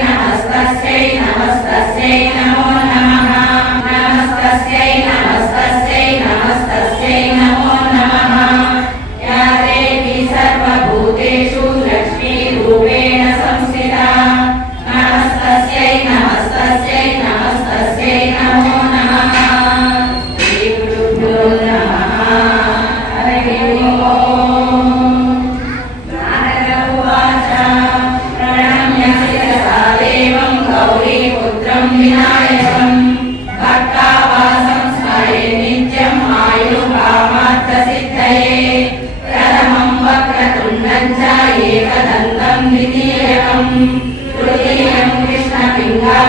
Namaste Namaste Namo Namaha Namaste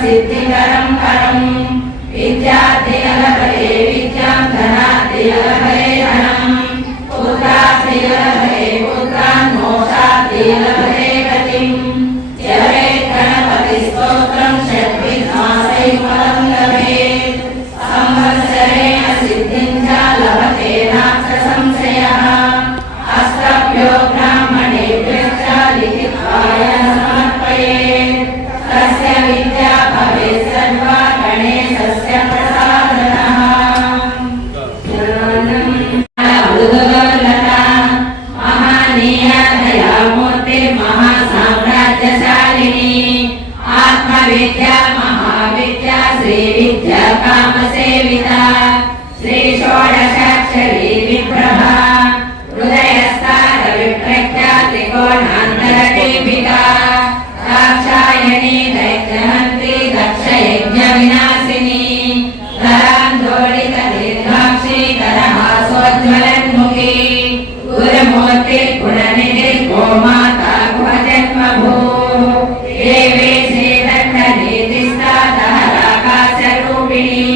సిద్ధికరం కరం. విద్యార్థి నలభై విద్య మహావిద్య శ్రీ విద్య కామసేవిత Penny